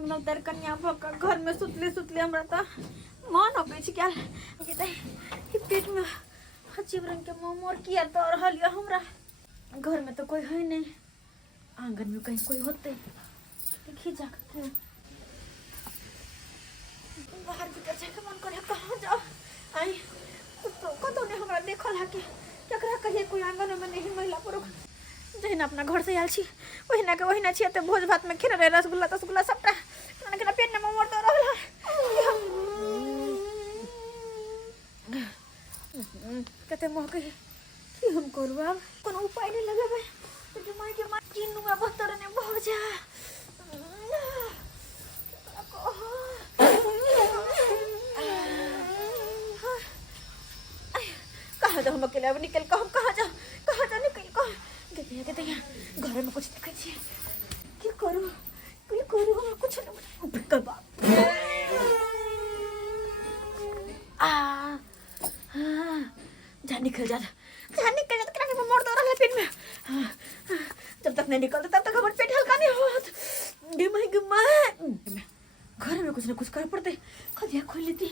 अंगना तर कन्या भक घर में सुतले सुतले हमरा त मन हो गई क्या कि पेट में अजीब रंग के मोर किया तो रहलिया हमरा घर में तो कोई है नहीं आंगन में कहीं कोई होते देखी जा बाहर भीतर जाके मन करे कहाँ जाओ आई कतो ने हमरा देखल है कि केकरा कहिए कोई आंगन में नहीं महिला पुरुष जहिना अपना घर से आयल छी ओहिना के ओहिना छी त भोज भात में खेल रहे रसगुल्ला तसगुल्ला सबटा केना पेट में मोर तो रहल है कते मोह कही कि हम करबो अब कोनो उपाय नहीं लगेबे तो माई के मां किनुआ बहतर ने भोजा कहाँ जाओ हम अकेले अब निकल को हम कहाँ जा निकल को कहते हैं घर में कुछ देखे छी क्या करूँ हम कुछ नहीं बिल्कुल बाप जा निकल जा कराके मैं मोड़ दो रहा पेट में जब तक नहीं निकलता तब तक हमारे पेट हल्का नहीं होता घर में कुछ ना कुछ कर पड़ते खदिया खोल लेती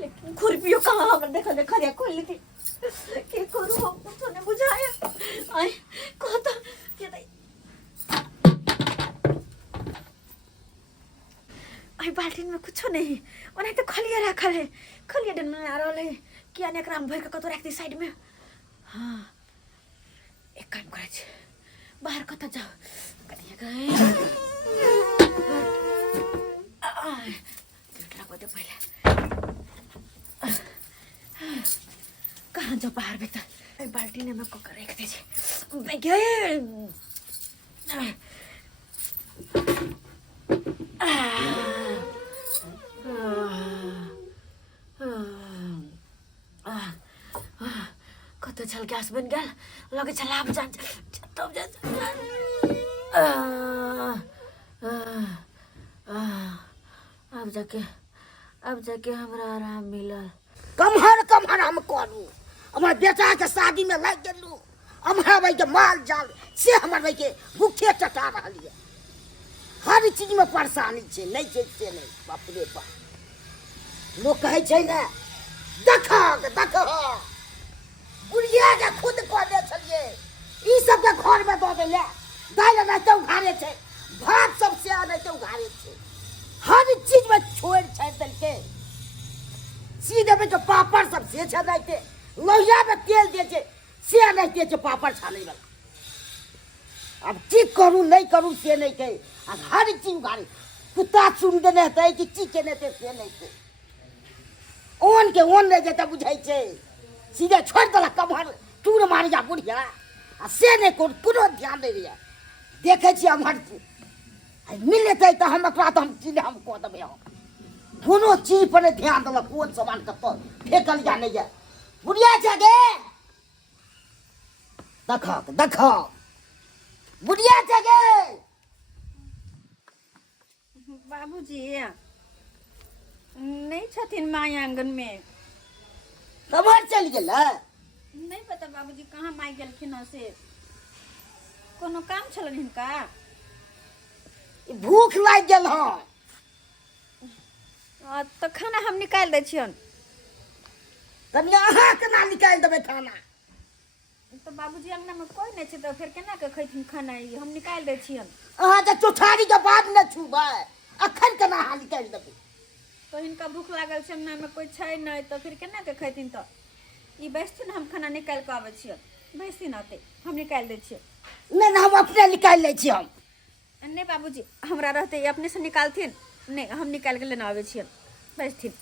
लेकिन खुरपियो कहाँ हमने देखा खदिया खोल लेती क्या करूँ हम कुछ नहीं बुझाया आई कहता आई बाल्टीन में कुछ नहीं और तो खलिया रखल है खलिया डन में आ रहा है क्या ने एकरा भर के कतो रख दी साइड में हाँ एक काम करे छे बाहर कत जाओ कनिया गए लगो दे पहले कहाँ जाओ बाहर भीतर बाल्टी ने मैं को कर रख दे छे मैं गए कतो छल गैस बन गया लगे छल आप जान तब अब जाके हमरा आराम मिलल कमहर हम करू हमर बेटा के शादी में लग गेलू हमरा भाई के माल जाल से हमर भाई के भूखे टटा रहलिए हर चीज में परेशानी छे नहीं छे से नहीं बाप रे बाप लोग कहे छे ना देखो गुड़िया के खुद कहले छलिए ई सब के घर में दो देले दाल में तो घारे छे भात सब से नहीं तो घारे छे हर चीज में छोड़ देल के सीधे में तो पापड़ सब से छनाइते लोहिया में तेल दे छे से नहीं दे छे पापड़ छाने वाला अब की करूं नहीं करूं से नहीं कहे अब हर चीज घारे कुत्ता सुन देने है कि ची के नहीं से नहीं के ओन ले जेता बुझाई छे सीधे छोड़ दला कमहर टूर मार जा बुढ़िया आ से नहीं कोनो ध्यान दे रिया देखे छी हम हर मिलते तो हम एकरा तो हम चीज हम कह देबे हम कोनो चीज पर ध्यान दला कोन सामान कत फेकल जा नहीं जा बुढ़िया जगे देखो बुढ़िया जगे बाबूजी नहीं छथिन माई आंगन में कमर चल गेला नहीं पता बाबूजी कहाँ माई गेलखिन से कोनो काम छलन हिनका भूख लाग गेल ह तो खाना हम निकाल दे छियन तनी अहाँ केना निकाल देबे खाना तो बाबूजी अंगना में कोई नहीं छै तो फिर केना के खैथिन खाना ई हम निकाल दे छियन अहाँ जे चौठारी के बाद न छुबै अखन केना अहाँ निकाल देबे तो हिनका भूख लागल छै अंगना में कोई छै नहीं तो फिर केना के खैथिन तो ई बैठथिन हम खाना निकाल के आबै छियन बैठथिन आते हम निकाल दे छियन नहीं हम अपने निकाल ले छी हम नहीं बाबूजी हमरा रहते अपने से निकालथिन नहीं हम निकाल के लेना आवे छियन बैठथिन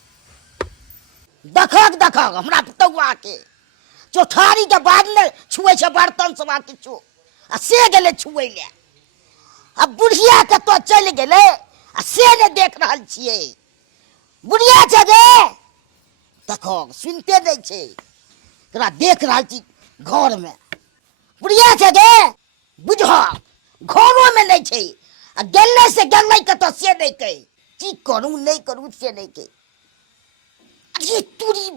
देखो हमरा पुतौआ के चौठारी के बाद ने छुए छे बर्तन सब किछु आ से गेले छुए ले अब बुढ़िया के तो चल गेले आ से ने देख रहल छिए बुढ़िया जगे देखो सुनते नहीं छे तोरा देख रहल छी घर में बुढ़िया जगे बुझो घरों में नहीं छे आ गेले से गेले के तो से नहीं कहे की करूं नहीं करूं से नहीं कहे अरे तुरी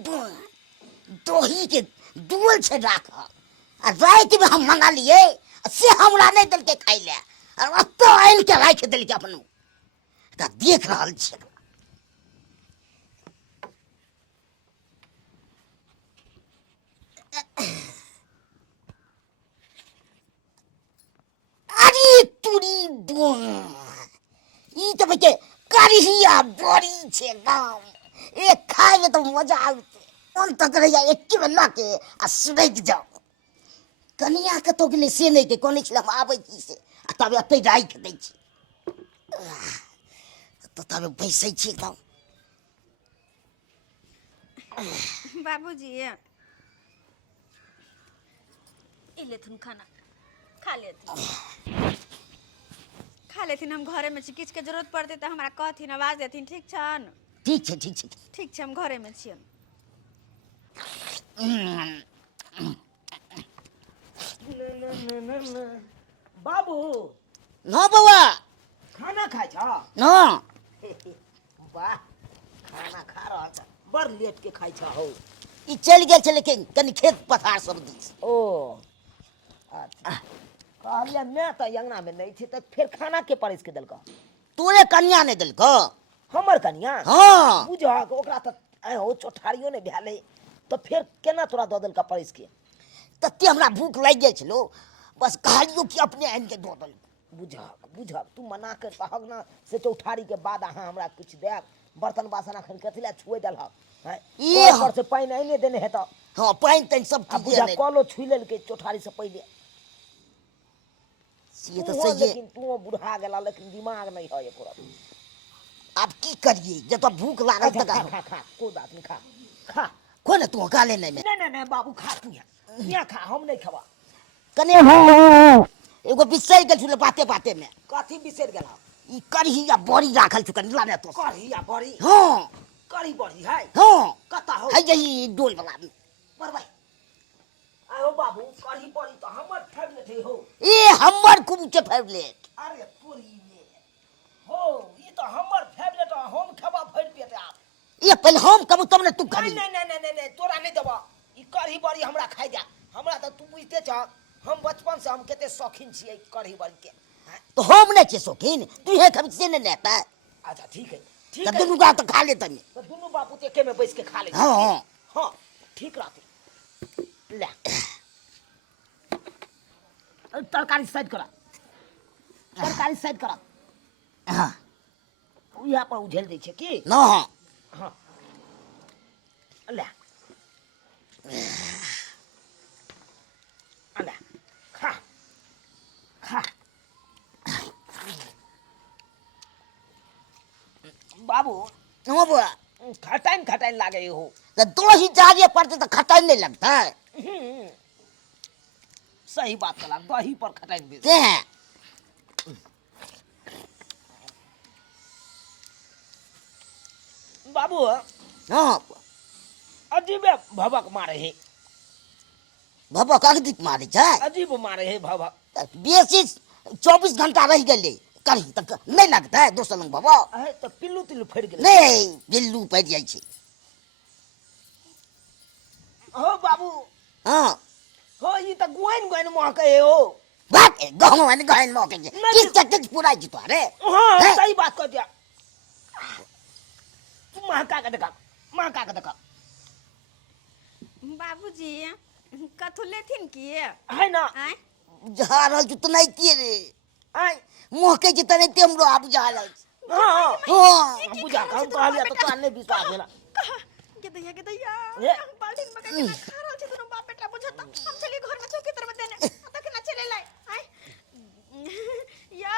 दही के डुअल से राख आ रात में हम मंगा लिए से हमरा नहीं दिल के खाई ले और तो आइल के राख दिल के अपन एकरा देख रहल छी। अरे तुरी डों ई तो बच्चे करिया बड़ी छे एकदम एक खाए में तो मजा आते मन तो करे जा एक के ला के आ सुबह जाओ कनिया के तो गले से नहीं के कोनी छला आबै छी से तब अतै राख दै छी तो तब बैसै छी एकदम। बाबूजी ई लेथुन खाना खा लेथिन हम घरे में छी किछ के जरूरत पड़ते तो हमरा कहथिन आवाज देथिन ठीक छन। ठीक छै ठीक छै ठीक छै हम घरे में छियन। बाबू न बउआ खाना खाइ छ न वाह खाना खा रहा छ बड़ लेट के खाइ छ हो ई चल गेल छले के कनी खेत पथार सब दिस ओ अच्छा कहलिया मैं तो अंगना में नहीं थी तो फिर खाना के परिस के देलक तोरे कन्या ने देलक हमर कन्या हां बुझा ओकरा त आइ हो चोठारियो ने भेले तो फिर केना तोरा द देलक परिस के तते हमरा भूख लाग गेल छलो बस कहलियो कि अपने आन के दो दल बुझा तू मना कर कहब ना से चौठारी के बाद अहाँ हमरा कुछ दे बर्तन बासन अखन कथिला छुए देल है ये पर से पानी आइने देने है तो हां पानी तन सब चीज बुझा कलो छुई लेल के चौठारी से पहले ये तो सही है लेकिन तू बुढ़ा गेला लेकिन दिमाग नहीं है ये पूरा अब की करिए जब तो भूख लागल त खा कोई बात नहीं खा को ना तू खा ले नहीं नहीं बाबू खा तू यहाँ खा हम नहीं खावा कने एगो बिसर गेल छले बाते बाते में कथी बिसर गेला ई कढ़िया बड़ी राखल छु कनी लाने तो कढ़िया बड़ी हां कढ़ी बड़ी है हां कता हो है यही डोल वाला पर भाई आयो बाबू कढ़ी बड़ी तो हमर फेवरेट है हो ए हमर खूब के फेवरेट अरे पूरी में हो ई तो हमर फेवरेट हम खावा भर पेट आप ये पहले हम कबू तब ने तू करी नहीं तोरा नहीं देबा ई कढ़ी बड़ी हमरा खाइ जा हमरा तो तू बुझते छ हम बचपन से हम केते शौकीन छिए कढ़ी बड़ी के तो हम नहीं छे शौकीन तू है कभी से नहीं लेता अच्छा ठीक है दोनों का तो खा ले तनी तो दोनों बापू ते के में बैठ के खा ले हां हां ठीक रहती ले तरकारी साइड करा तरकारी साइड करा हां यहाँ पर उझेल दै छे की ना हां हां ले अला खा खा बाबू नो बुआ खटाइन लागे हो तो दो ही जागे पड़ते तो खटाइन नहीं लगता है सही बात कला दही पर खटाइन भी हैं बाबू हां अजीब भवक मारे है भवक अगदिक मारे छै अजीब मारे है भवक बेसी 24 घंटा रह गेले कहीं तक नहीं लगता है दोस्त लंग बाबा है तो पिल्लू तिल्लू फड़ गेले नहीं पिल्लू पड़ जाई छै ओ बाबू हां हो ई त गोइन महके हो बात गोइन महके किस पूरा जी तो अरे हां सही बात कर दिया तू महका के देखा बाबूजी कथु लेथिन की है ना जा रहल छु त नहीं के रे आई महके जी त नहीं ते हमरो आबु जा रहल हां बुझा हम कहलिया तो तोरा नहीं विश्वास भेला के दैया बाल्टीन में के खा रहल छी दोनों बाप बेटा बुझत हम चली घर में चौकी तरफ देने तक ना चले लाए आई या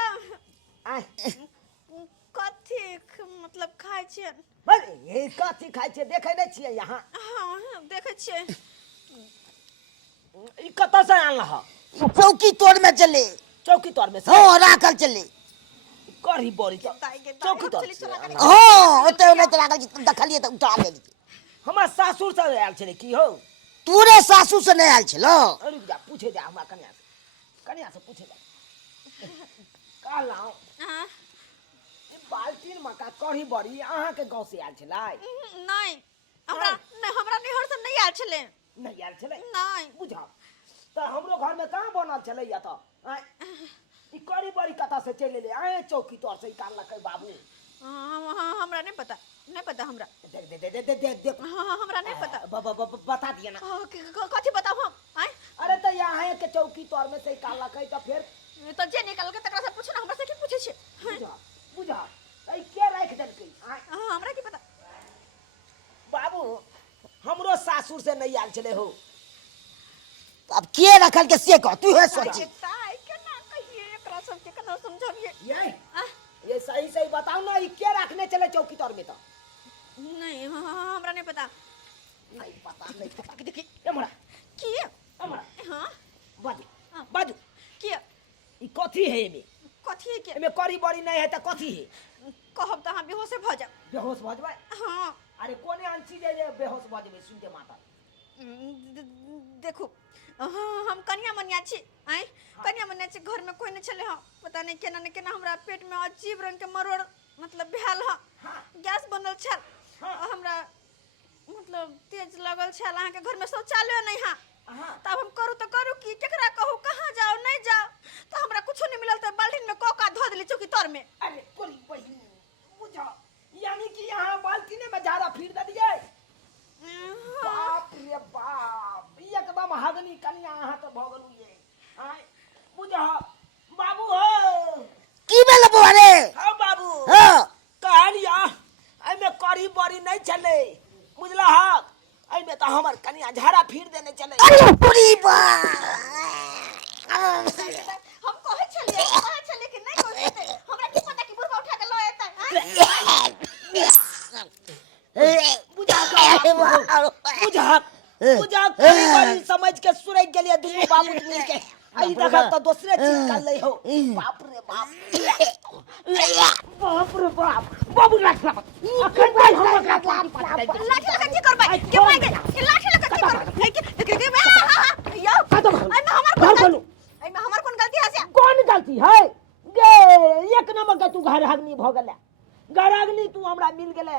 आई कथी मतलब खाइ छियै बड़े ये कथी खाइ छियै देखै नै छियै यहाँ हां देखै छियै ई कत से आनल ह चौकी तोड़ में चले चौकी तोड़ में हां राखल चले कढ़ी बड़ी चौकी तोड़ हां ओते नै राखल देखलिए त उठा ले हमर सासुर से आयल छले की हो तोरे सासुर से नहीं आयल छलो रुक जा पूछे जा हमरा कन्या से पूछे जा कहलाओ हां ई बाल्टीन में का कढ़ी बड़ी अहाँ के गांव से आयल छलै नहीं हमरा निहर से नहीं आयल छले नहीं बुझा तो हमरो घर में कहां बनल छलै या तो ई कढ़ी बड़ी कता से चले ले आए चौकी तोड़ से निकाल लकै बाबू हमरा नहीं पता हमरा। देख देख देख देख देख देख हमरा नहीं पता। बता दिया ना। कथी बताओ हम आए? अरे तो यहाँ के चौकी तोर में से काला कही तो फिर तो जे निकल के तकरा से पूछो ना, हमरा से की पूछे छे? बुझा बुझा ऐ के रख देल के हमरा की पता। बाबू हमरो सासुर से नहीं आल चले हो, अब के रखल के से कह तू है सोची। ताई केना कहिए एकरा सब के केना समझाबिए? ये सही सही बताओ ना, ये के रखने चले चौकी तोर में तो? नहीं हमरा नहीं पता। नहीं पता देखी हमरा की हमरा हां बाजू बाजू की ई कथी है एमे? कथी है के? एमे करी बड़ी नहीं है त कथी है? कहब त हम बेहोश भ जाब। बेहोश भ जबै? हां अरे कोने आंची जे बेहोश भ जबै सुनते माता? देखो हम कन्या मनिया छी आए, कन्या मनिया छी, घर में कोई नहीं चले ह, पता नहीं केना न केना हमरा पेट में अजीब रंग के मरोड़ मतलब भेल ह, गैस बनल छल, हमरा मतलब तेज लगल छल, अहाँ के घर में शौचालय नहीं है, तब हम करू तो करू की, केकरा कहू, कहाँ जाओ नहीं जाओ, तो हमरा कुछ नहीं मिलल, तो बाल्टीन में कोका धो देली चौकी तर में। अरे कोरी बहिन बुझा, यानी कि यहाँ बाल्टीने में झाड़ा फिर दे दिए? बाप रे बाप, एकदम हगनी कन्या अहाँ तो भगलू ये। आय बुझा बाबू हो की भेल बउआ रे? हां बाबू हां कहलिया आई में करी बड़ी नहीं चले, बुझला ह? आई में तो हमर कन्या झाड़ा फिर देने चले। अरे पूरी बा हम कहे छलिए कि नहीं कहते, हमरा की पता कि बुरबा उठा के ल एतै। बुझा करी बड़ी समझ के सुरई गेलिए दुनू बाबू मिल के, आई देखा तो दूसरे चीज कर ले हो। बाप रे बाप बाप रे बाप बाबू लाठ अखन भाई हम लाठ लगा की करबै? के मांगे के लाठ लगा की करबै? के यो आई में हमर कोन गलती है से? कौन गलती है गे? एक नंबर का तू घर हगनी भ गेले, घर हगनी तू हमरा मिल गेले।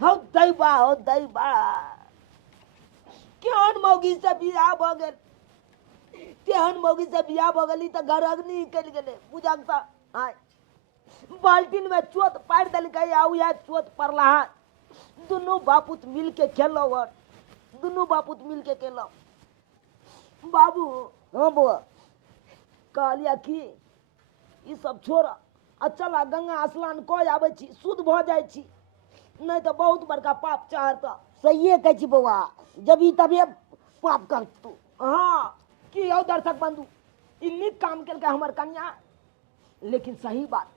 हो दैबा केहन मौगी से बियाह भ गेल, तेहन मौगी से बियाह भ गेली त घर हगनी निकल गेले। बुझक त आय बाल्टीन में चोट पार देलकै, आ उया चोट पड़ला, दुनू बापूत मिल के खेलो, और दुनू बापूत मिल के खेलो। बाबू हाँ बुआ कहलिया कि ई सब छोड़, आ चला गंगा स्नान कऽ आबै छी, शुद्ध भ जाइ छी, नहीं तो बहुत बड़का पाप चाहत। सहिए कहै छी बउआ, जब ई तबे पाप कर तू। हाँ कि यौ दर्शक बंधु, ई नीक काम केलकै हमर कन्या, लेकिन सही बात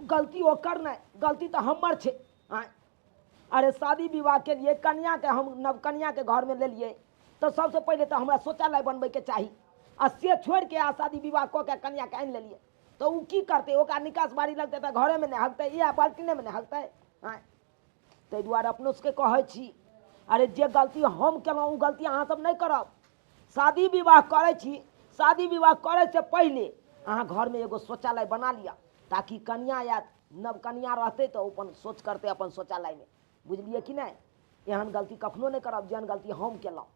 गलती ओकर नहीं, गलती तो हमर छे। अरे शादी विवाह के लिए कन्या के हम नव कन्या के घर में ले लिए, तो सबसे पहले तो हमरा शौचालय बनबै के चाही, आ से छोड़ के आ शादी विवाह कऽ के कन्या के आनि लेलिए, तो उ की करते? ओकरा निकास बारी लगते तो घरे में नहीं हगते, या बाल्टीने में नहीं हगते। ताहि दुआरे अपनो सबके कहै छी, अरे जे गलती हम केलहुँ उ गलती अहाँ सब नहीं करब। शादी विवाह करै छी, शादी विवाह करे से पहले अहाँ घर में एगो शौचालय बना लिया, ताकि कन्या या नव कन्या रहते तो अपन सोच करते अपन शौचालय में, बुझलिए कि नहीं? एहन गलती कखनो नहीं करब जेहन गलती हम केलहुँ।